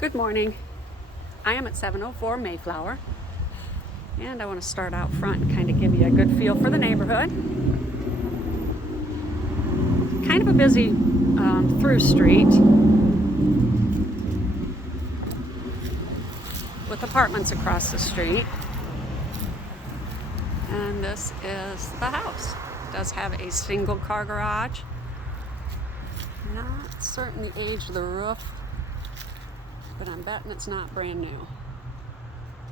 Good morning. I am at 704 Mayflower, and I want to start out front and kind of give you a good feel for the neighborhood. Kind of a busy through street with apartments across the street. And this is the house. It does have a single car garage. Not certain the age of the roof, but I'm betting it's not brand new.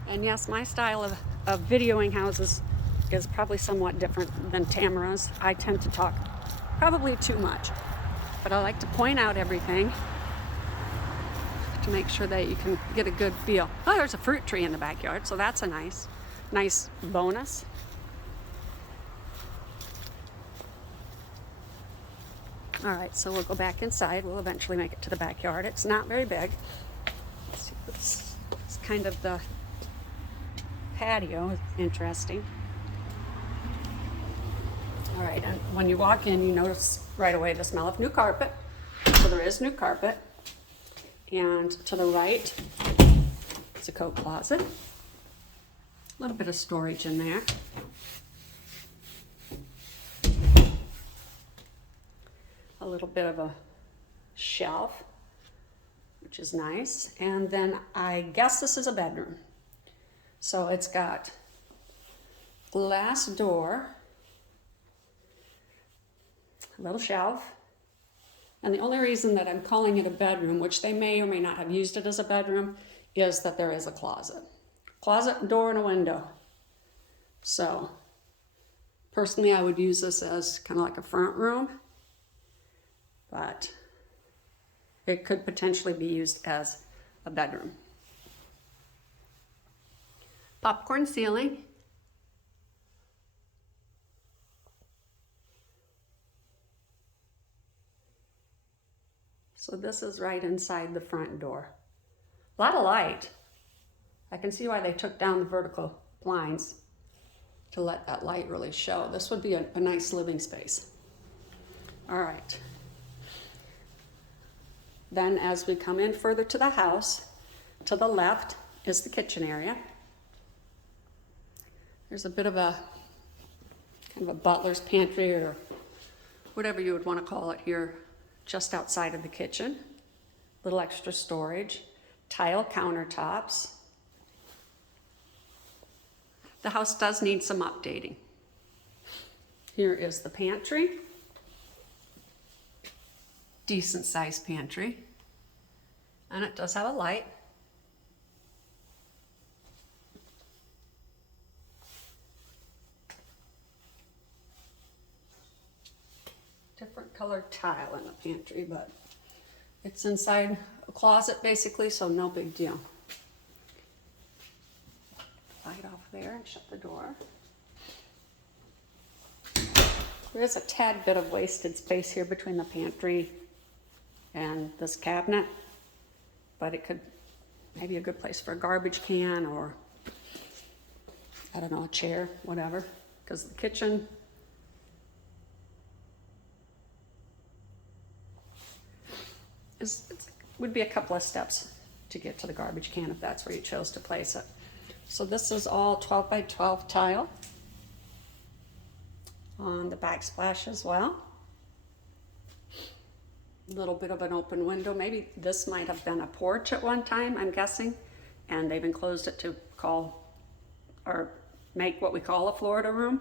And yes, my style of videoing houses is probably somewhat different than Tamara's. I tend to talk probably too much, but I like to point out everything to make sure that you can get a good feel. Oh, there's a fruit tree in the backyard, so that's a nice bonus. All right, so we'll go back inside. We'll eventually make it to the backyard. It's not very big. It's kind of the patio. Interesting. All right, and when you walk in, you notice right away the smell of new carpet. So there is new carpet. And to the right, it's a coat closet. A little bit of storage in there. A little bit of a shelf, which is nice. And then I guess this is a bedroom. So it's got glass door, a little shelf. And the only reason that I'm calling it a bedroom, which they may or may not have used it as a bedroom, is that there is a closet. Closet, door, and a window. So personally, I would use this as kind of like a front room, but it could potentially be used as a bedroom. Popcorn ceiling. So this is right inside the front door. A lot of light. I can see why they took down the vertical blinds to let that light really show. This would be a nice living space. All right. Then as we come in further to the house, to the left is the kitchen area. There's a bit of a kind of a butler's pantry or whatever you would want to call it here, just outside of the kitchen. Little extra storage, tile countertops. The house does need some updating. Here is the pantry. Decent sized pantry. And it does have a light. Different colored tile in the pantry, but it's inside a closet basically, so no big deal. Light off there and shut the door. There is a tad bit of wasted space here between the pantry and this cabinet, but it could maybe a good place for a garbage can or, I don't know, a chair, whatever, because the kitchen would be a couple of steps to get to the garbage can if that's where you chose to place it. So this is all 12 by 12 tile on the backsplash as well. A little bit of an open window. Maybe this might have been a porch at one time, I'm guessing, and they've enclosed it to call or make what we call a Florida room.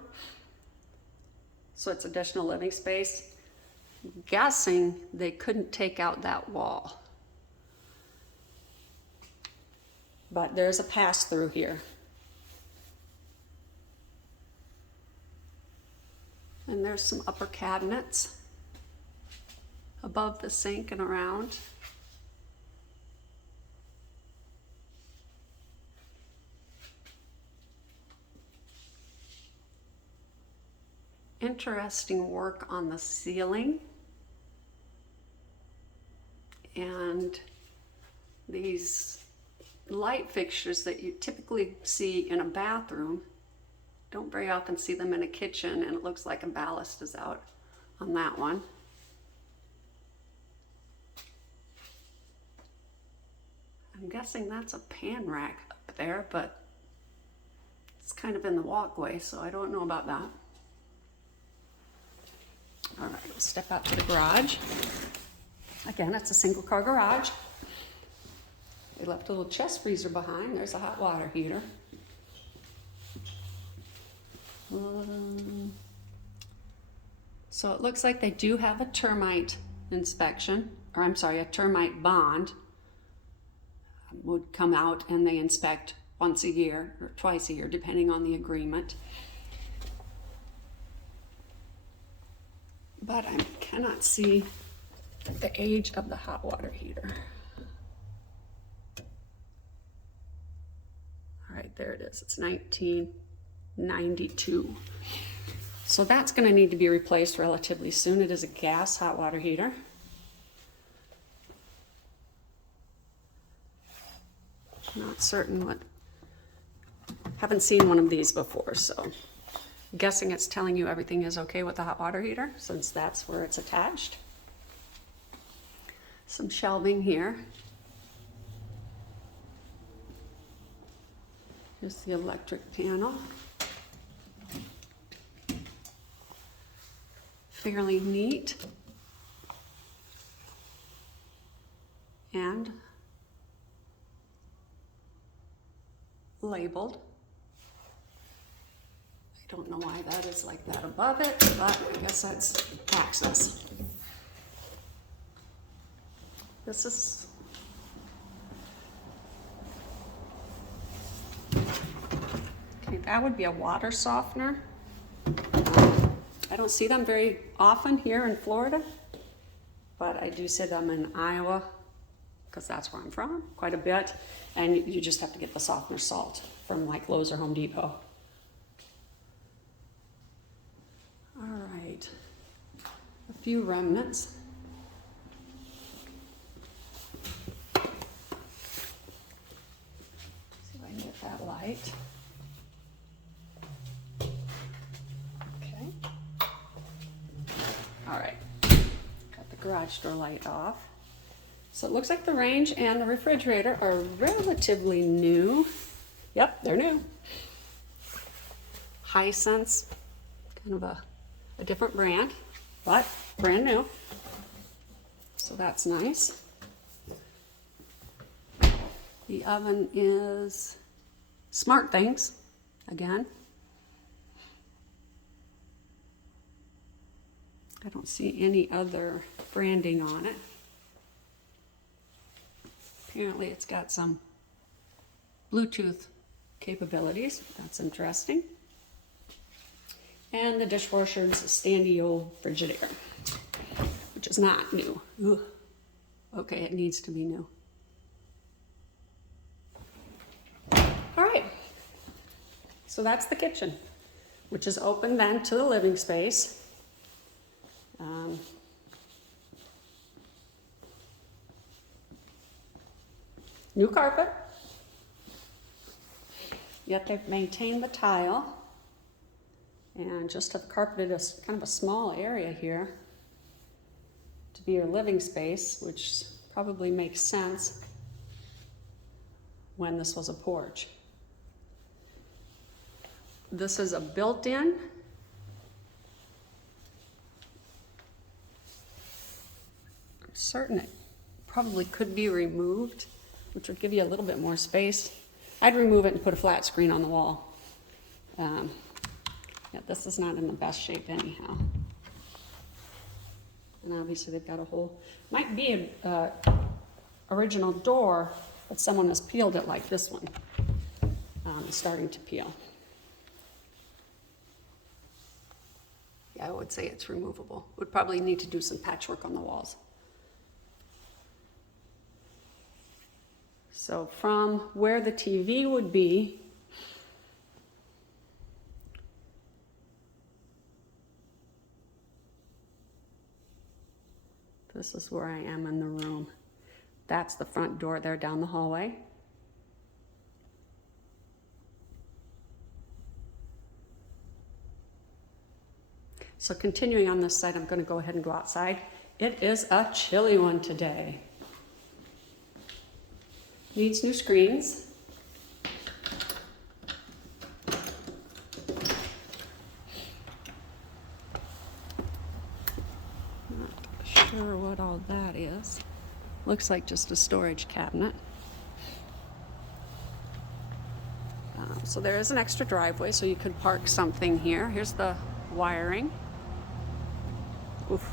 So it's additional living space. I'm guessing they couldn't take out that wall. But there's a pass through here. And there's some upper cabinets above the sink and around. Interesting work on the ceiling. And these light fixtures that you typically see in a bathroom, don't very often see them in a kitchen, and it looks like a ballast is out on that one. I'm guessing that's a pan rack up there, but it's kind of in the walkway, so I don't know about that. All right, we'll step out to the garage. Again, it's a single car garage. They left a little chest freezer behind. There's a hot water heater. So it looks like they do have a termite inspection, or I'm sorry, a termite bond would come out, and they inspect once a year or twice a year, depending on the agreement. But I cannot see the age of the hot water heater. All right, there it is. It's 1992. So that's going to need to be replaced relatively soon. It is a gas hot water heater. Not certain what, haven't seen one of these before, so I'm guessing it's telling you everything is okay with the hot water heater since that's where it's attached. Some shelving here. Here's the electric panel. Fairly neat. And labeled. I don't know why that is like that above it, but I guess that's access. This is okay, that would be a water softener. I don't see them very often here in Florida, but I do see them in Iowa because that's where I'm from quite a bit, and you just have to get the softener salt from like Lowe's or Home Depot. All right, a few remnants. See if I can get that light. Okay. All right, got the garage door light off. So it looks like the range and the refrigerator are relatively new. Yep, they're new. Hisense, kind of a different brand, but brand new. So that's nice. The oven is Smart Things, again. I don't see any other branding on it. Apparently it's got some Bluetooth capabilities. That's interesting. And the dishwasher is a standy old Frigidaire, which is not new. Ugh. Okay, it needs to be new. All right, so that's the kitchen, which is open then to the living space. New carpet, yet they've maintained the tile and just have carpeted a kind of a small area here to be your living space, which probably makes sense when this was a porch. This is a built-in. I'm certain it probably could be removed, which would give you a little bit more space. I'd remove it and put a flat screen on the wall. Yeah, this is not in the best shape anyhow. And obviously they've got a whole, might be an original door, but someone has peeled it like this one. It's starting to peel. Yeah, I would say it's removable. Would probably need to do some patchwork on the walls. So from where the TV would be, this is where I am in the room. That's the front door there down the hallway. So continuing on this side, I'm going to go ahead and go outside. It is a chilly one today. Needs new screens. Not sure what all that is. Looks like just a storage cabinet. So there is an extra driveway, so you could park something here. Here's the wiring. Oof.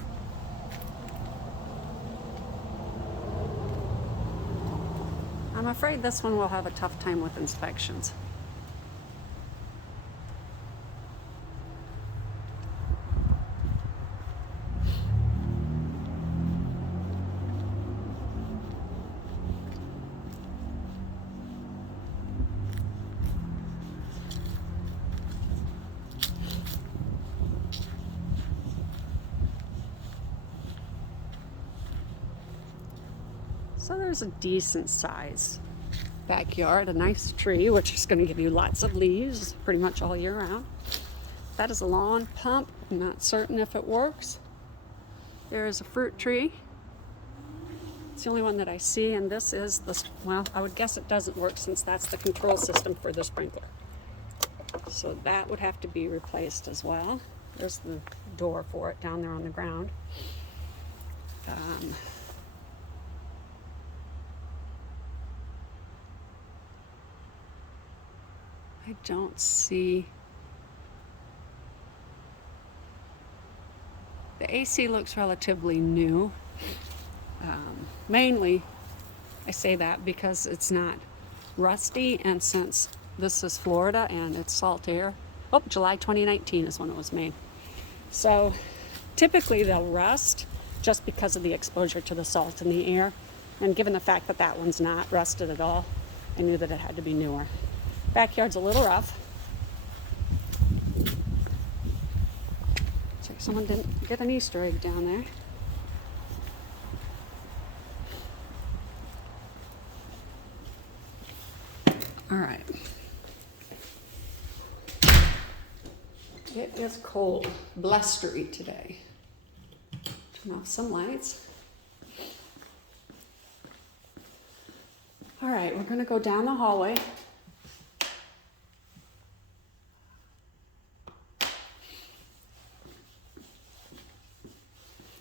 I'm afraid this one will have a tough time with inspections. So there's a decent size backyard, a nice tree, which is going to give you lots of leaves pretty much all year round. That is a lawn pump. I'm not certain if it works. There is a fruit tree. It's the only one that I see, and this is the, well, I would guess it doesn't work since that's the control system for the sprinkler. So that would have to be replaced as well. There's the door for it down there on the ground. I don't see. The AC looks relatively new. Mainly, I say that because it's not rusty, and since this is Florida and it's salt air. Oh, July 2019 is when it was made. So typically they'll rust just because of the exposure to the salt in the air. And given the fact that that one's not rusted at all, I knew that it had to be newer. Backyard's a little rough. Check someone didn't get an Easter egg down there. All right. It is cold, blustery today. Turn off some lights. All right, we're gonna go down the hallway.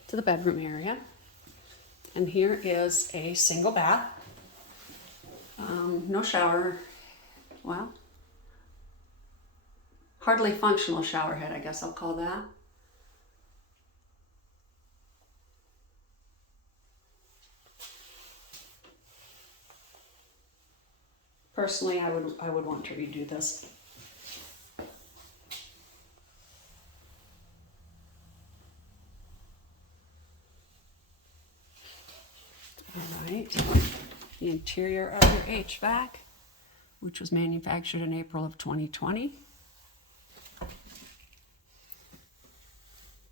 To the bedroom area. And here is a single bath. No shower. Well, hardly functional shower head, I guess I'll call that. Personally, I would want to redo this. All right, the interior of your HVAC, which was manufactured in April of 2020.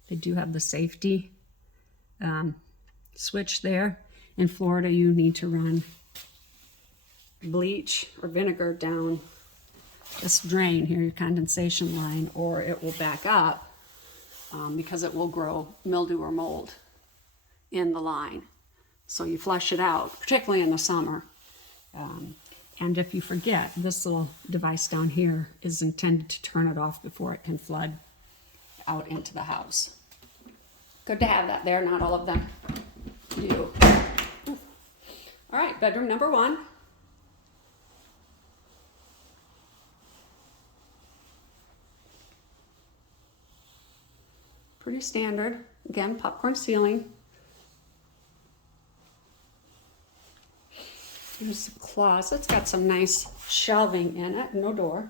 They do have the safety switch there. In Florida, you need to run bleach or vinegar down this drain here, your condensation line, or it will back up because it will grow mildew or mold in the line. So you flush it out, particularly in the summer. And if you forget, this little device down here is intended to turn it off before it can flood out into the house. Good to have that there, not all of them. You. All right, bedroom number 1. Pretty standard. Again, popcorn ceiling. Here's the closet. It's got some nice shelving in it, no door.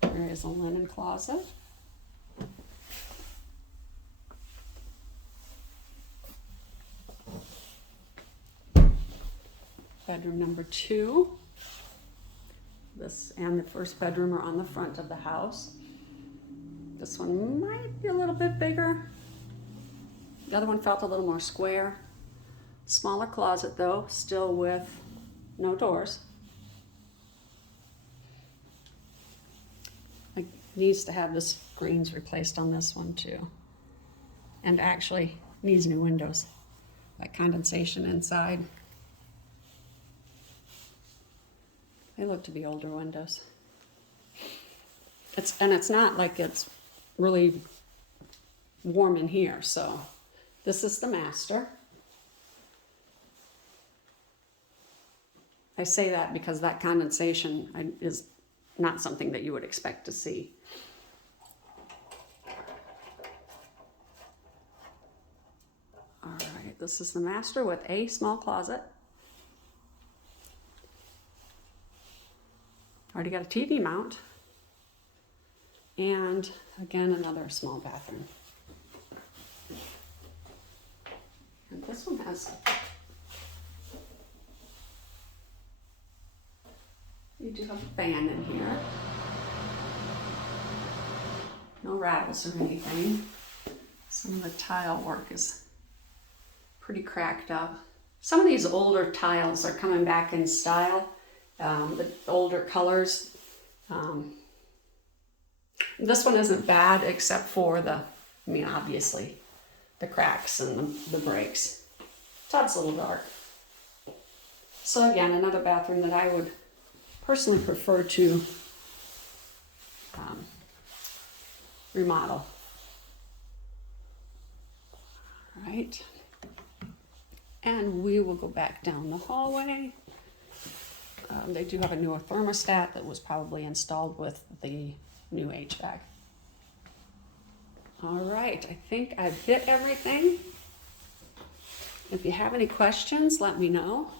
There is a linen closet. Bedroom number 2. This and the first bedroom are on the front of the house. This one might be a little bit bigger. The other one felt a little more square. Smaller closet though, still with no doors. Like, needs to have the screens replaced on this one too. And actually needs new windows. That condensation inside. They look to be older windows. It's not like it's really warm in here, so this is the master. I say that because that condensation is not something that you would expect to see. All right, this is the master with a small closet. Already got a TV mount. And again, another small bathroom. And this one has, you do have a fan in here. No rattles or anything. Some of the tile work is pretty cracked up. Some of these older tiles are coming back in style. The older colors. This one isn't bad except for obviously, the cracks and the breaks. Top's a little dark. So again, another bathroom that I would personally prefer to remodel. All right. And we will go back down the hallway. They do have a newer thermostat that was probably installed with the new HVAC. All right, I think I've hit everything. If you have any questions, let me know.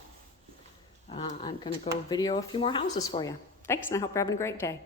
I'm gonna go video a few more houses for you. Thanks, and I hope you're having a great day.